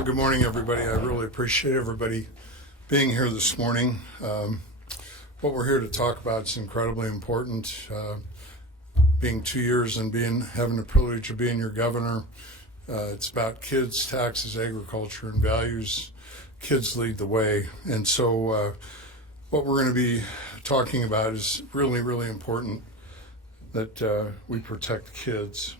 Well, good morning, everybody. I really appreciate everybody being here this morning. What we're here to talk about is incredibly important. Being 2 years and having the privilege of being your governor, it's about kids, taxes, agriculture, and values. Kids lead the way. And so what we're going to be talking about is really, really important that we protect kids.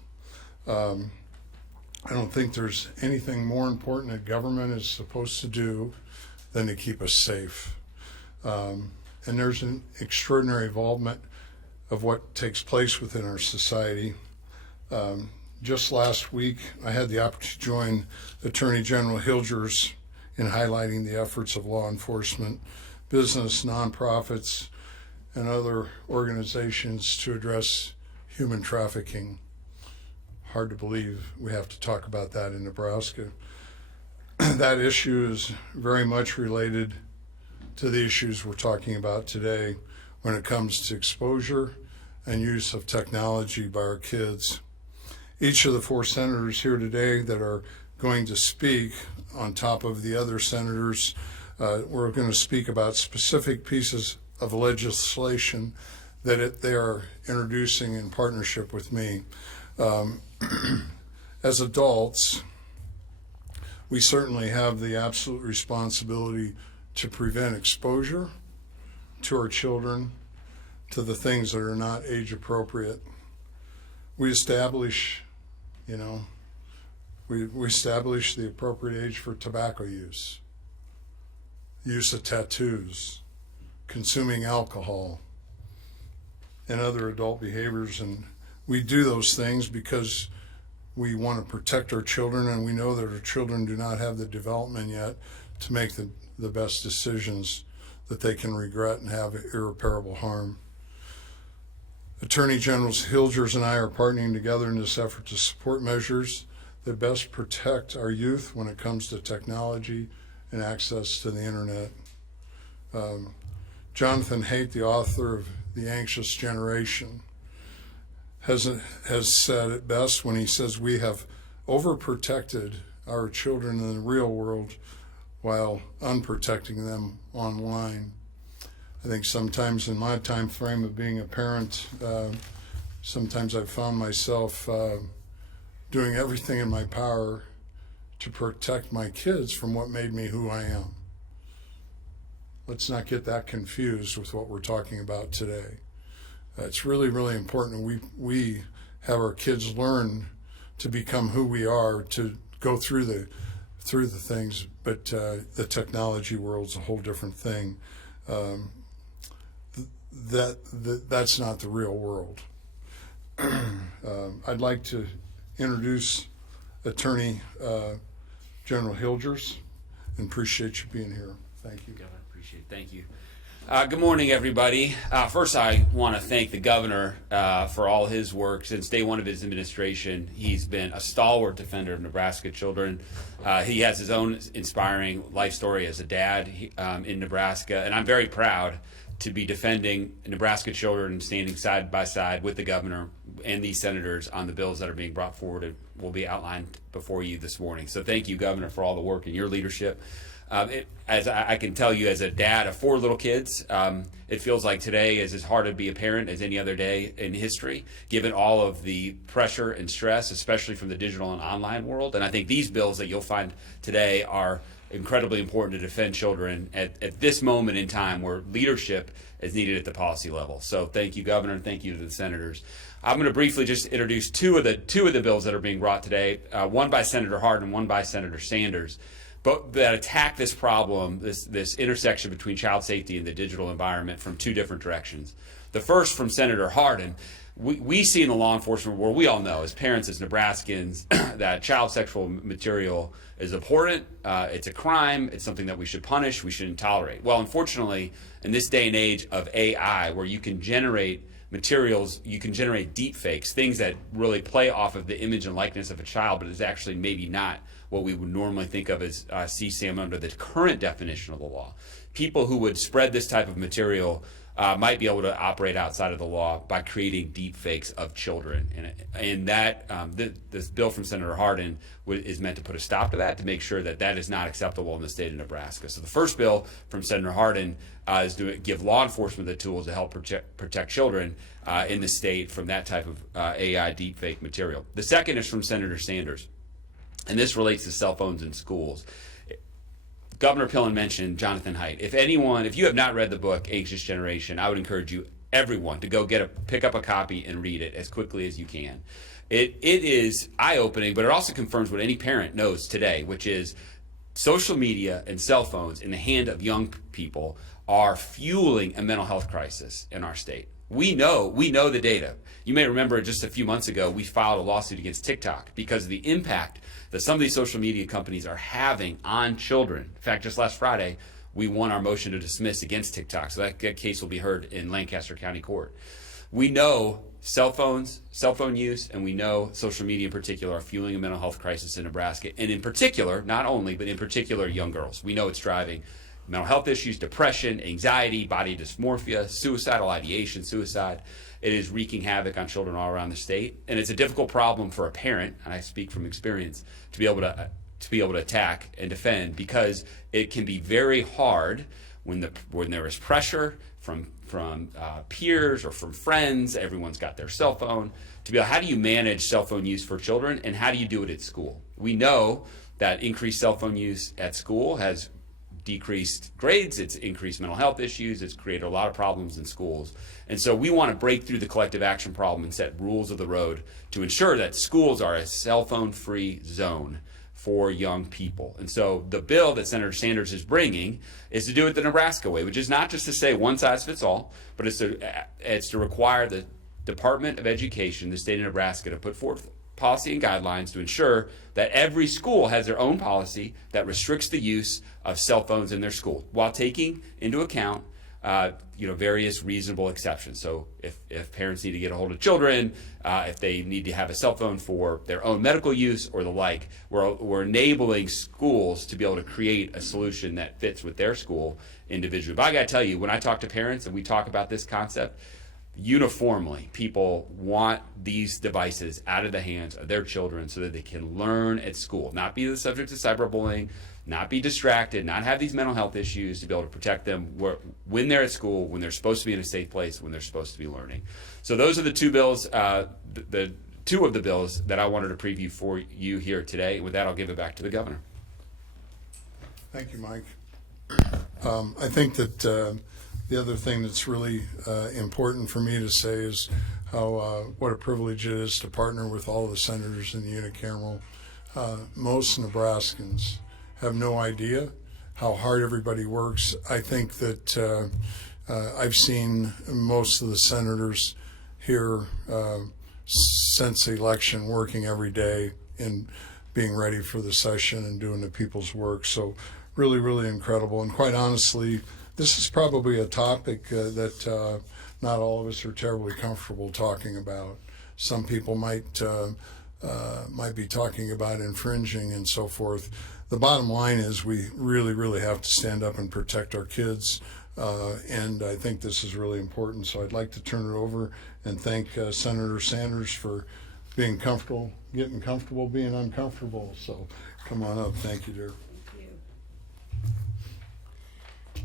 I don't think there's anything more important that government is supposed to do than to keep us safe. And there's an extraordinary involvement of what takes place within our society. Just last week, I had the opportunity to join Attorney General Hilgers in highlighting the efforts of law enforcement, business, nonprofits, and other organizations to address human trafficking. Hard to believe we have to talk about that in Nebraska. That issue is very much related to the issues we're talking about today when it comes to exposure and use of technology by our kids. Each of the four senators here today that are going to speak, on top of the other senators, we're going to speak about specific pieces of legislation that they are introducing in partnership with me. As adults, we certainly have the absolute responsibility to prevent exposure to our children to the things that are not age appropriate. We establish, we establish the appropriate age for tobacco use of tattoos, consuming alcohol, and other adult behaviors. And we do those things because we want to protect our children, and we know that our children do not have the development yet to make the best decisions that they can regret and have irreparable harm. Attorney Generals Hilgers and I are partnering together in this effort to support measures that best protect our youth when it comes to technology and access to the internet. Jonathan Haidt, the author of The Anxious Generation, has said it best when he says we have overprotected our children in the real world while unprotecting them online. I think sometimes in my time frame of being a parent, sometimes I've found myself doing everything in my power to protect my kids from what made me who I am. Let's not get that confused with what we're talking about today. It's really, really important we have our kids learn to become who we are, to go through the things, but the technology world's a whole different thing. That's not the real world. I'd like to introduce Attorney General Hilgers, and appreciate you being here. Thank you. Governor, appreciate it. Thank you. Good morning, everybody. First, I want to thank the governor for all his work. Since day one of his administration, he's been a stalwart defender of Nebraska children. He has his own inspiring life story as a dad in Nebraska, and I'm very proud to be defending Nebraska children and standing side by side with the governor and these senators on the bills that are being brought forward and will be outlined before you this morning. So thank you, Governor, for all the work and your leadership. As I can tell you, as a dad of 4 little kids, it feels like today is as hard to be a parent as any other day in history, given all of the pressure and stress, especially from the digital and online world. And I think these bills that you'll find today are incredibly important to defend children at this moment in time where leadership is needed at the policy level. So thank you, Governor, and thank you to the senators. I'm going to briefly just introduce two of the bills that are being brought today, one by Senator Hart and one by Senator Sanders, but that attack this problem, this intersection between child safety and the digital environment from two different directions. The first from Senator Hart, and we see in the law enforcement world, we all know as parents, as Nebraskans, that child sexual material is abhorrent, it's a crime, it's something that we should punish, we shouldn't tolerate. Well, unfortunately, in this day and age of AI, where you can generate materials, you can generate deep fakes, things that really play off of the image and likeness of a child, but is actually maybe not what we would normally think of as CSAM under the current definition of the law. People who would spread this type of material might be able to operate outside of the law by creating deep fakes of children. And that this bill from Senator Hardin is meant to put a stop to that, to make sure that that is not acceptable in the state of Nebraska. So the first bill from Senator Hardin is to give law enforcement the tools to help protect children in the state from that type of AI deepfake material. The second is from Senator Sanders, and this relates to cell phones in schools. Governor Pillen mentioned Jonathan Haidt. If you have not read the book Anxious Generation, I would encourage everyone to go pick up a copy and read it as quickly as you can. It is eye-opening, but it also confirms what any parent knows today, which is social media and cell phones in the hand of young people are fueling a mental health crisis in our state. We know the data. You may remember just a few months ago, we filed a lawsuit against TikTok because of the impact that some of these social media companies are having on children. In fact, just last Friday, we won our motion to dismiss against TikTok, so that case will be heard in Lancaster County Court. We know cell phone use, and we know social media in particular are fueling a mental health crisis in Nebraska, and in particular, not only, but in particular, young girls. We know it's driving mental health issues, depression, anxiety, body dysmorphia, suicidal ideation, suicide. It is wreaking havoc on children all around the state, and it's a difficult problem for a parent, and I speak from experience, to be able to attack and defend, because it can be very hard when there is pressure from peers or from friends. Everyone's got their cell phone. To be able, how do you manage cell phone use for children, and how do you do it at school? We know that increased cell phone use at school has decreased grades, it's increased mental health issues, it's created a lot of problems in schools. And so we want to break through the collective action problem and set rules of the road to ensure that schools are a cell phone free zone for young people. And so the bill that Senator Sanders is bringing is to do it the Nebraska way, which is not just to say one size fits all, but it's to require the Department of Education, the state of Nebraska, to put forth policy and guidelines to ensure that every school has their own policy that restricts the use of cell phones in their school, while taking into account various reasonable exceptions. So if parents need to get a hold of children, if they need to have a cell phone for their own medical use or the like, we're enabling schools to be able to create a solution that fits with their school individually. But I got to tell you, when I talk to parents and we talk about this concept, uniformly, people want these devices out of the hands of their children so that they can learn at school, not be the subject of cyberbullying, not be distracted, not have these mental health issues, to be able to protect them when they're at school, when they're supposed to be in a safe place, when they're supposed to be learning. So those are the two bills, the two of the bills that I wanted to preview for you here today. With that, I'll give it back to the governor. Thank you, Mike. I think that the other thing that's really important for me to say is how what a privilege it is to partner with all the senators in the unicameral. Most Nebraskans have no idea how hard everybody works. I think that I've seen most of the senators here since the election working every day and being ready for the session and doing the people's work. So really, really incredible. And quite honestly, this is probably a topic that not all of us are terribly comfortable talking about. Some people might be talking about infringing and so forth. The bottom line is we really, really have to stand up and protect our kids, and I think this is really important. So I'd like to turn it over and thank Senator Sanders for being comfortable, getting comfortable being uncomfortable. So come on up. Thank you, dear.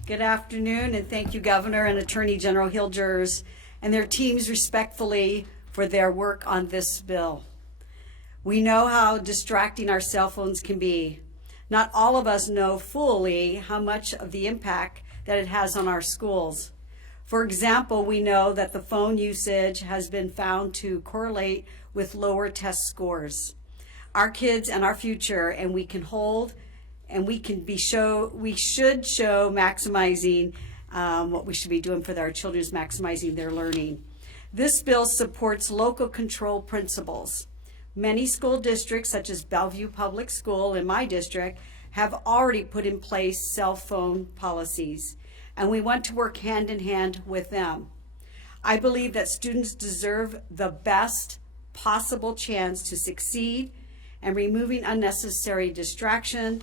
Good afternoon, and thank you, Governor and Attorney General Hilgers and their teams respectfully for their work on this bill. We know how distracting our cell phones can be. Not all of us know fully how much of the impact that it has on our schools. For example, we know that the phone usage has been found to correlate with lower test scores. Our kids and our future, and we can hold and we should show maximizing what we should be doing for our children is maximizing their learning. This bill supports local control principles. Many school districts, such as Bellevue Public School in my district, have already put in place cell phone policies, and we want to work hand in hand with them. I believe that students deserve the best possible chance to succeed, and removing unnecessary distraction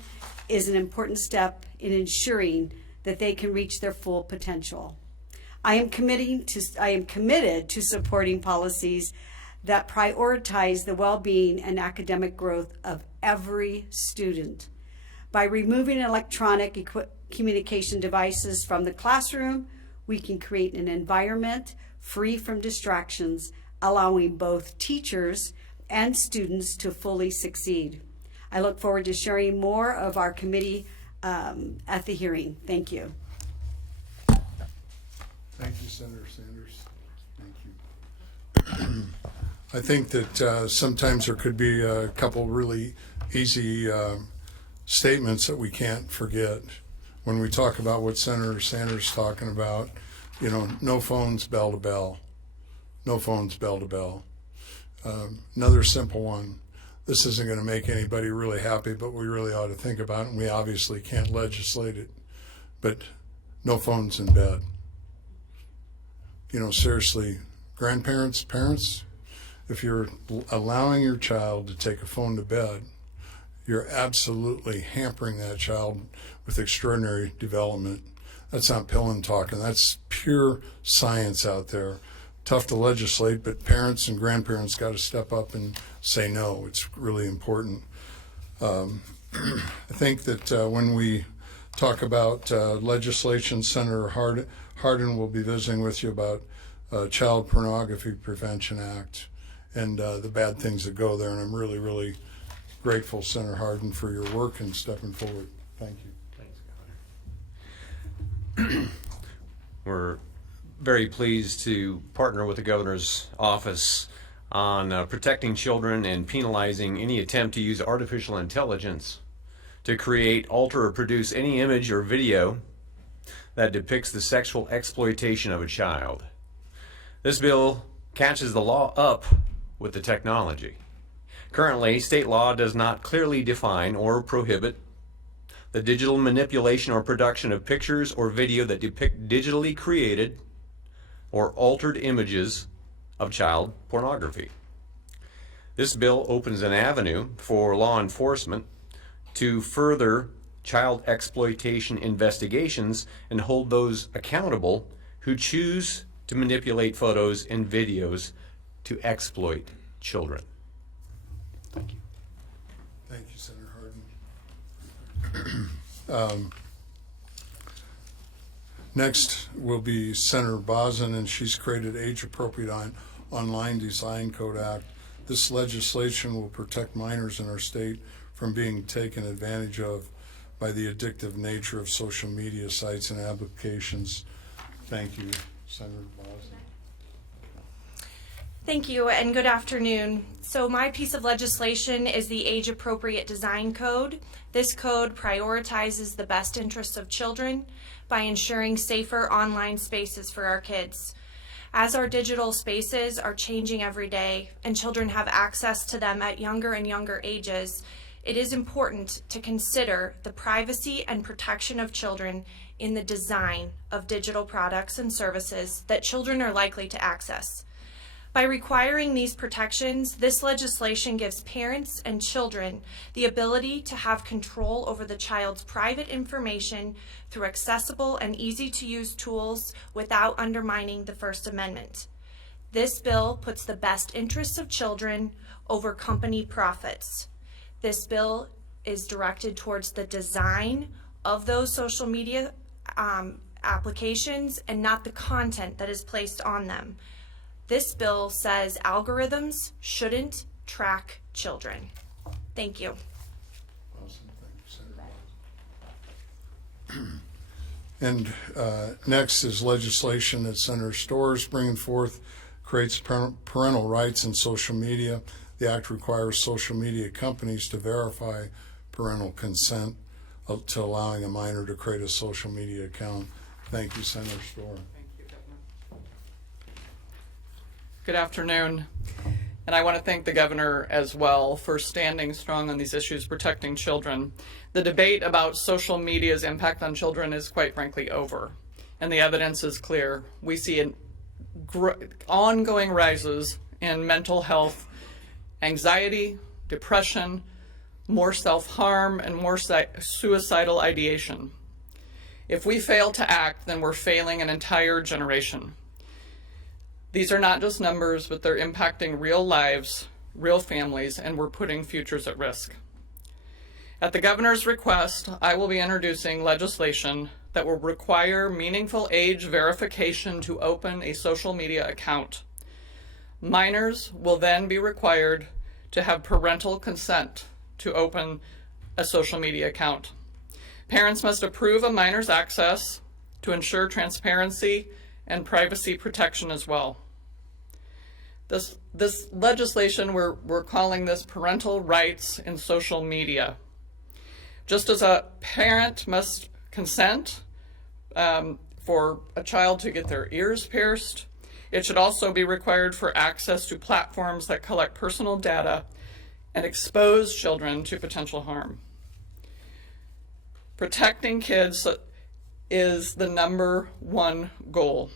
is an important step in ensuring that they can reach their full potential. I am committed to supporting policies that prioritize the well-being and academic growth of every student. By removing electronic communication devices from the classroom, we can create an environment free from distractions, allowing both teachers and students to fully succeed. I look forward to sharing more of our committee at the hearing. Thank you. Thank you, Senator Sanders. Thank you. I think that sometimes there could be a couple really easy statements that we can't forget when we talk about what Senator Sanders is talking about. You know, no phones bell to bell. No phones bell to bell. Another simple one. This isn't going to make anybody really happy, but we really ought to think about it, and we obviously can't legislate it. But no phones in bed. You know, seriously, grandparents, parents, if you're allowing your child to take a phone to bed, you're absolutely hampering that child with extraordinary development. That's not Pillen talking. That's pure science out there. Tough to legislate, but parents and grandparents got to step up and say no. It's really important. I think that when we talk about legislation, Senator Hardin will be visiting with you about Child Pornography Prevention Act and the bad things that go there. And I'm really, really grateful, Senator Hardin, for your work and stepping forward. Thank you. Thanks, Governor. We're very pleased to partner with the Governor's office on protecting children and penalizing any attempt to use artificial intelligence to create, alter, or produce any image or video that depicts the sexual exploitation of a child. This bill catches the law up with the technology. Currently, state law does not clearly define or prohibit the digital manipulation or production of pictures or video that depict digitally created or altered images of child pornography. This bill opens an avenue for law enforcement to further child exploitation investigations and hold those accountable who choose to manipulate photos and videos to exploit children. Thank you. Thank you, Senator Hardin. Next will be Senator Bozen, and she's created Age-Appropriate Online Design Code Act. This legislation will protect minors in our state from being taken advantage of by the addictive nature of social media sites and applications. Thank you, Senator Bozen. Thank you, and good afternoon. So my piece of legislation is the Age-Appropriate Design Code. This code prioritizes the best interests of children by ensuring safer online spaces for our kids. As our digital spaces are changing every day and children have access to them at younger and younger ages, it is important to consider the privacy and protection of children in the design of digital products and services that children are likely to access. By requiring these protections, this legislation gives parents and children the ability to have control over the child's private information through accessible and easy-to-use tools without undermining the First Amendment. This bill puts the best interests of children over company profits. This bill is directed towards the design of those social media applications and not the content that is placed on them. This bill says algorithms shouldn't track children. Thank you. Awesome. Thank you, Senator. And next is legislation that Senator Storr is bringing forth, creates parental rights in social media. The act requires social media companies to verify parental consent to allowing a minor to create a social media account. Thank you, Senator Storr. Good afternoon, and I want to thank the Governor as well for standing strong on these issues protecting children. The debate about social media's impact on children is quite frankly over, and the evidence is clear. We see ongoing rises in mental health, anxiety, depression, more self-harm, and more suicidal ideation. If we fail to act, then we're failing an entire generation. These are not just numbers, but they're impacting real lives, real families, and we're putting futures at risk. At the governor's request, I will be introducing legislation that will require meaningful age verification to open a social media account. Minors will then be required to have parental consent to open a social media account. Parents must approve a minor's access to ensure transparency and privacy protection as well. This legislation, we're calling this parental rights in social media. Just as a parent must consent for a child to get their ears pierced, it should also be required for access to platforms that collect personal data and expose children to potential harm. Protecting kids is the number one goal.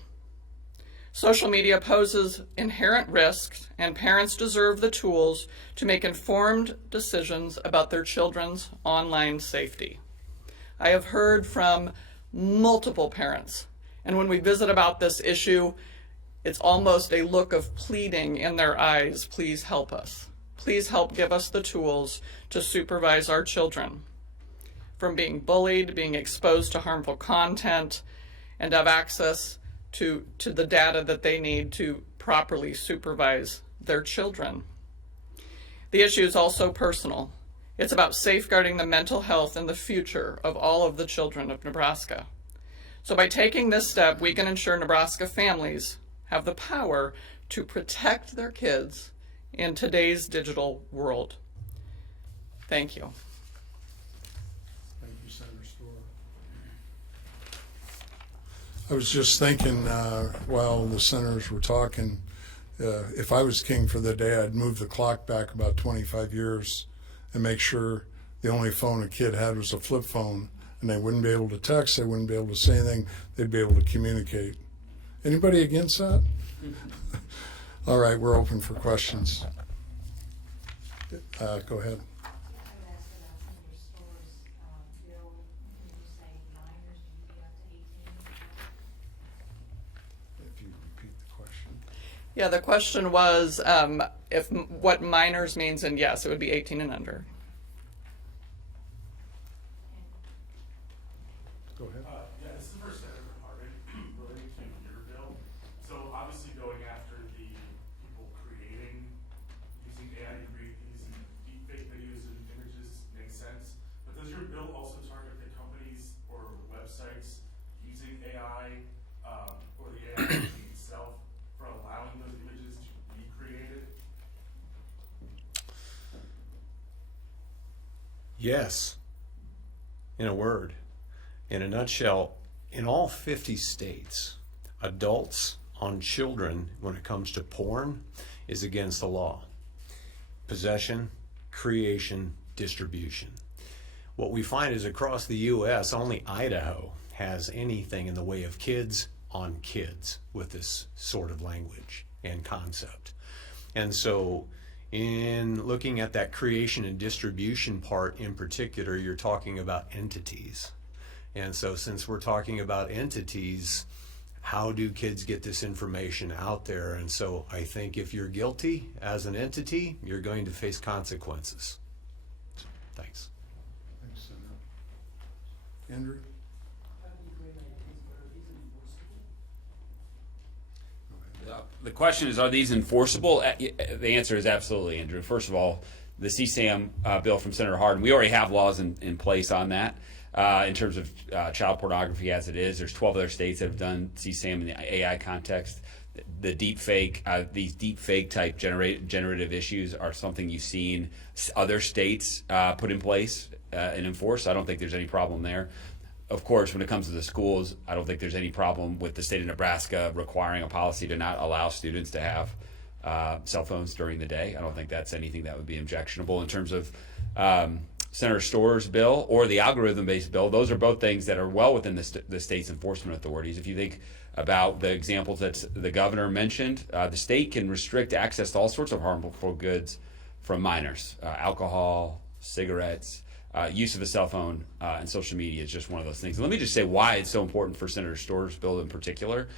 Social media poses inherent risks, and parents deserve the tools to make informed decisions about their children's online safety. I have heard from multiple parents, and when we visit about this issue, it's almost a look of pleading in their eyes. Please help us. Please help give us the tools to supervise our children from being bullied, being exposed to harmful content, and have access to the data that they need to properly supervise their children. The issue is also personal. It's about safeguarding the mental health and the future of all of the children of Nebraska. So by taking this step, we can ensure Nebraska families have the power to protect their kids in today's digital world. Thank you. Thank you, Senator Storer. I was just thinking while the senators were talking, if I was king for the day, I'd move the clock back about 25 years and make sure the only phone a kid had was a flip phone, and they wouldn't be able to text, they wouldn't be able to say anything, they'd be able to communicate. Anybody against that? All right, we're open for questions. Go ahead. If you repeat the question. Yeah, the question was if what minors means, and yes, it would be 18 and under. Go ahead. Yeah, this is for Senator Harden relating to your bill. So obviously going after the people creating, using AI to create these deepfake videos and images makes sense. But does your bill also target the companies or websites using AI or the AI itself for allowing those images to be created? Yes. In a word. In a nutshell, in all 50 states, adults on children when it comes to porn is against the law. Possession, creation, distribution. What we find is across the U.S., only Idaho has anything in the way of kids on kids with this sort of language and concept. And so in looking at that creation and distribution part in particular, you're talking about entities. And so since we're talking about entities, how do kids get this information out there? And so I think if you're guilty as an entity, you're going to face consequences. Thanks. Thanks, Senator. Andrew? The question is, are these enforceable? The answer is absolutely, Andrew. First of all, the CSAM bill from Senator Harden, we already have laws in place on that. In terms of child pornography as it is, there's 12 other states that have done CSAM in the AI context. The deep fake, these deep fake type generative issues are something you've seen other states put in place and enforce. I don't think there's any problem there. Of course, when it comes to the schools, I don't think there's any problem with the state of Nebraska requiring a policy to not allow students to have cell phones during the day. I don't think that's anything that would be objectionable in terms of Senator Storer's bill or the algorithm-based bill. Those are both things that are well within the state's enforcement authorities. If you think about the examples that the governor mentioned, the state can restrict access to all sorts of harmful goods from minors. Alcohol, cigarettes, use of a cell phone, and social media is just one of those things. And let me just say why it's so important for Senator Stoer's bill in particular.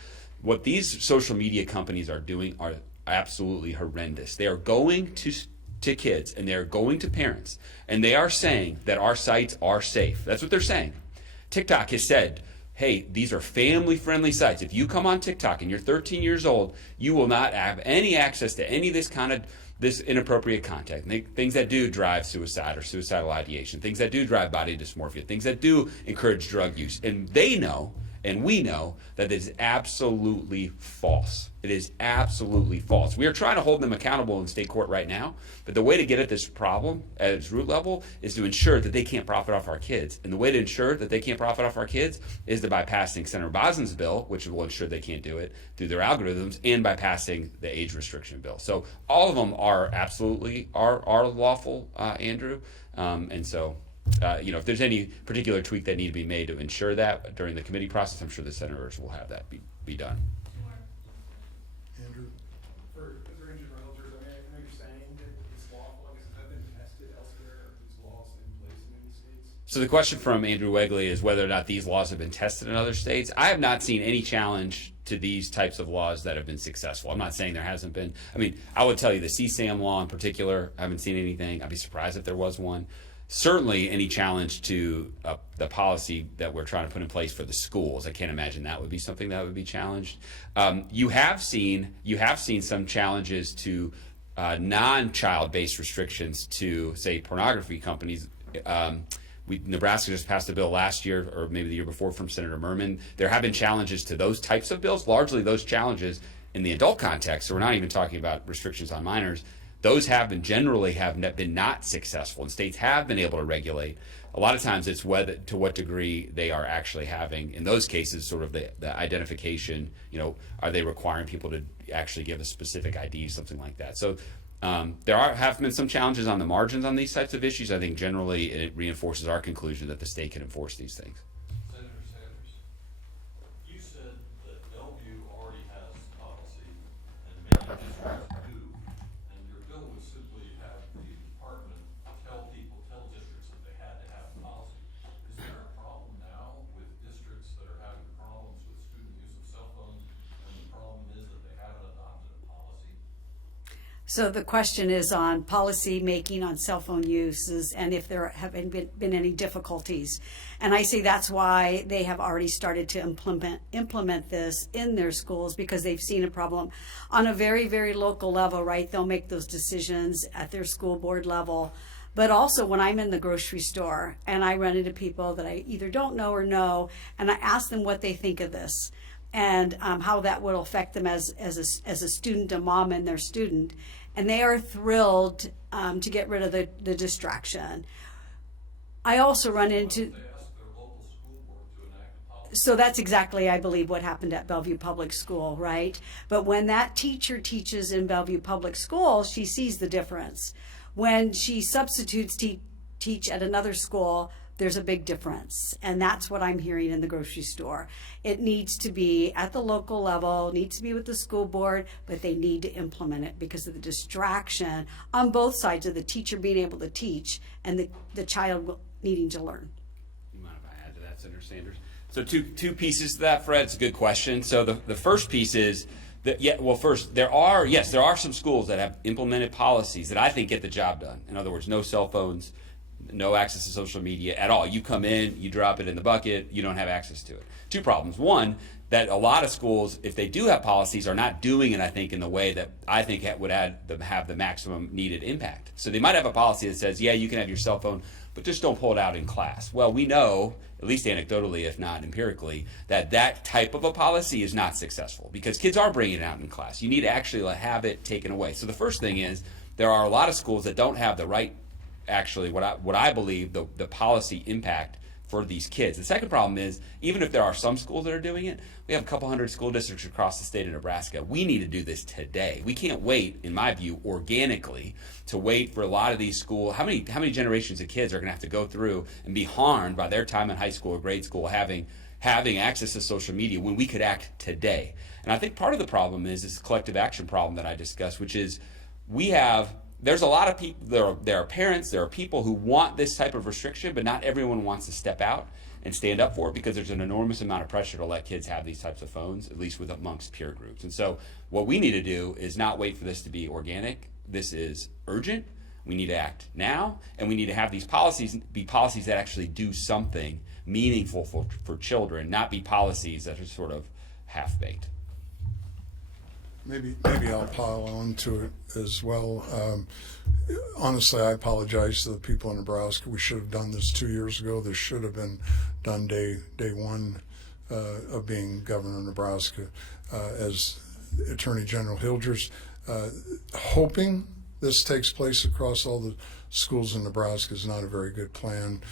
What these social media companies are doing are absolutely horrendous. They are going to kids and they are going to parents and they are saying that our sites are safe. That's what they're saying. TikTok has said, hey, these are family-friendly sites. If you come on TikTok and you're 13 years old, you will not have any access to any of this inappropriate content. Things that do drive suicide or suicidal ideation, things that do drive body dysmorphia, things that do encourage drug use. And they know, and we know, that it is absolutely false. It is absolutely false. We are trying to hold them accountable in state court right now, but the way to get at this problem at its root level is to ensure that they can't profit off our kids. And the way to ensure that they can't profit off our kids is by passing Senator Bosden's bill, which will ensure they can't do it through their algorithms, and by passing the age restriction bill. So all of them are absolutely are lawful, Andrew. And so if there's any particular tweak that need to be made to ensure that during the committee process, I'm sure the senators will have that be done. Andrew? For Attorney General Hilgers, I know you're saying that it's lawful. Like, has that been tested elsewhere? Are these laws in place in any states? So the question from Andrew Wegley is whether or not these laws have been tested in other states. I have not seen any challenge to these types of laws that have been successful. I'm not saying there hasn't been. I mean, I would tell you the CSAM law in particular, I haven't seen anything. I'd be surprised if there was one. Certainly any challenge to the policy that we're trying to put in place for the schools, I can't imagine that would be something that would be challenged. You have seen some challenges to non-child-based restrictions to, say, pornography companies. Nebraska just passed a bill last year, or maybe the year before, from Senator Merman. There have been challenges to those types of bills, largely those challenges in the adult context, so we're not even talking about restrictions on minors. Those generally have been not successful, and states have been able to regulate. A lot of times it's to what degree they are actually having, in those cases, sort of the identification, are they requiring people to actually give a specific ID, something like that. So there have been some challenges on the margins on these types of issues. I think generally it reinforces our conclusion that the state can enforce these things. Senator Sanders, you said that Bellevue already has policy, and many districts do, and your bill would simply have the department tell districts that they had to have policy. Is there a problem now with districts that are having problems with student use of cell phones, and the problem is that they haven't adopted a policy? So the question is on policy making on cell phone uses and if there have been any difficulties. And I say that's why they have already started to implement this in their schools, because they've seen a problem on a very, very local level, right? They'll make those decisions at their school board level. But also when I'm in the grocery store and I run into people that I either don't know or know, and I ask them what they think of this and how that will affect them as a student, a mom and their student. And they are thrilled to get rid of the distraction. I also run into... They ask their local school board to enact a policy. So that's exactly, I believe, what happened at Bellevue Public School, right? But when that teacher teaches in Bellevue Public School, she sees the difference. When she substitutes teach at another school, there's a big difference. And that's what I'm hearing in the grocery store. It needs to be at the local level, needs to be with the school board, but they need to implement it because of the distraction on both sides of the teacher being able to teach and the child needing to learn. You mind if I add to that, Senator Sanders? So two pieces to that, Fred. It's a good question. So the first piece is that, first, there are some schools that have implemented policies that I think get the job done. In other words, no cell phones, no access to social media at all. You come in, you drop it in the bucket, you don't have access to it. Two problems. One, that a lot of schools, if they do have policies, are not doing it, I think, in the way that I think would have the maximum needed impact. So they might have a policy that says, yeah, you can have your cell phone, but just don't pull it out in class. Well, we know, at least anecdotally, if not empirically, that type of a policy is not successful because kids are bringing it out in class. You need to actually have it taken away. So the first thing is there are a lot of schools that don't have the right, actually, what I believe the policy impact for these kids. The second problem is, even if there are some schools that are doing it, we have a couple hundred school districts across the state of Nebraska. We need to do this today. We can't wait, in my view, organically, to wait for a lot of these schools. How many generations of kids are going to have to go through and be harmed by their time in high school or grade school having access to social media when we could act today? And I think part of the problem is this collective action problem that I discussed, which is we have there's a lot of people, there are parents, there are people who want this type of restriction, but not everyone wants to step out and stand up for it because there's an enormous amount of pressure to let kids have these types of phones, at least with amongst peer groups. And so what we need to do is not wait for this to be organic. This is urgent. We need to act now, and we need to have these policies be policies that actually do something meaningful for children, not be policies that are sort of half-baked. Maybe I'll pile on to it as well. Honestly, I apologize to the people in Nebraska. We should have done this 2 years ago. This should have been done day one of being governor of Nebraska. As Attorney General Hilgers, hoping this takes place across all the schools in Nebraska is not a very good plan.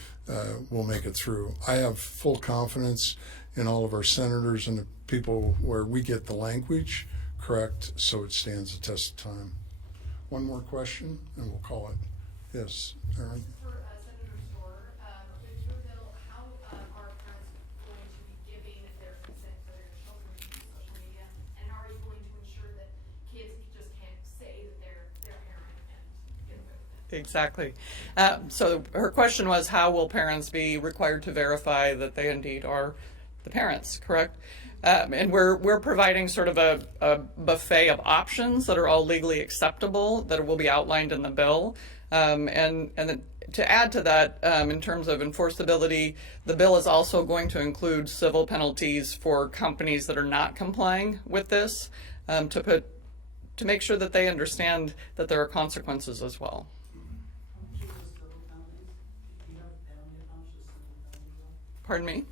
We'll make it through. I have full confidence in all of our senators and the people where we get the language correct so it stands the test of time. One more question and we'll call it. Yes, Aaron? For Senator Storer, with your bill, how are parents going to be giving their consent for their children to use social media? And how are you going to ensure that kids just can't say that they're their parent and get away with it? Exactly. So her question was, how will parents be required to verify that they indeed are the parents, correct? And we're providing sort of a buffet of options that are all legally acceptable that will be outlined in the bill. And then to add to that, in terms of enforceability, the bill is also going to include civil penalties for companies that are not complying with this, to make sure that they understand that there are consequences as well. Pardon me?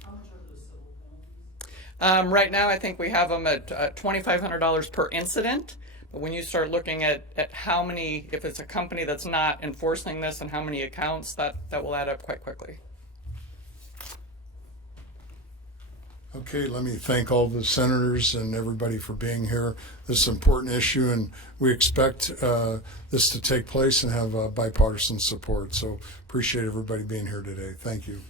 Right now, I think we have them at $2,500 per incident. But when you start looking at how many, if it's a company that's not enforcing this and how many accounts, that will add up quite quickly. Okay, let me thank all the senators and everybody for being here. This is an important issue, and we expect this to take place and have bipartisan support. So appreciate everybody being here today. Thank you.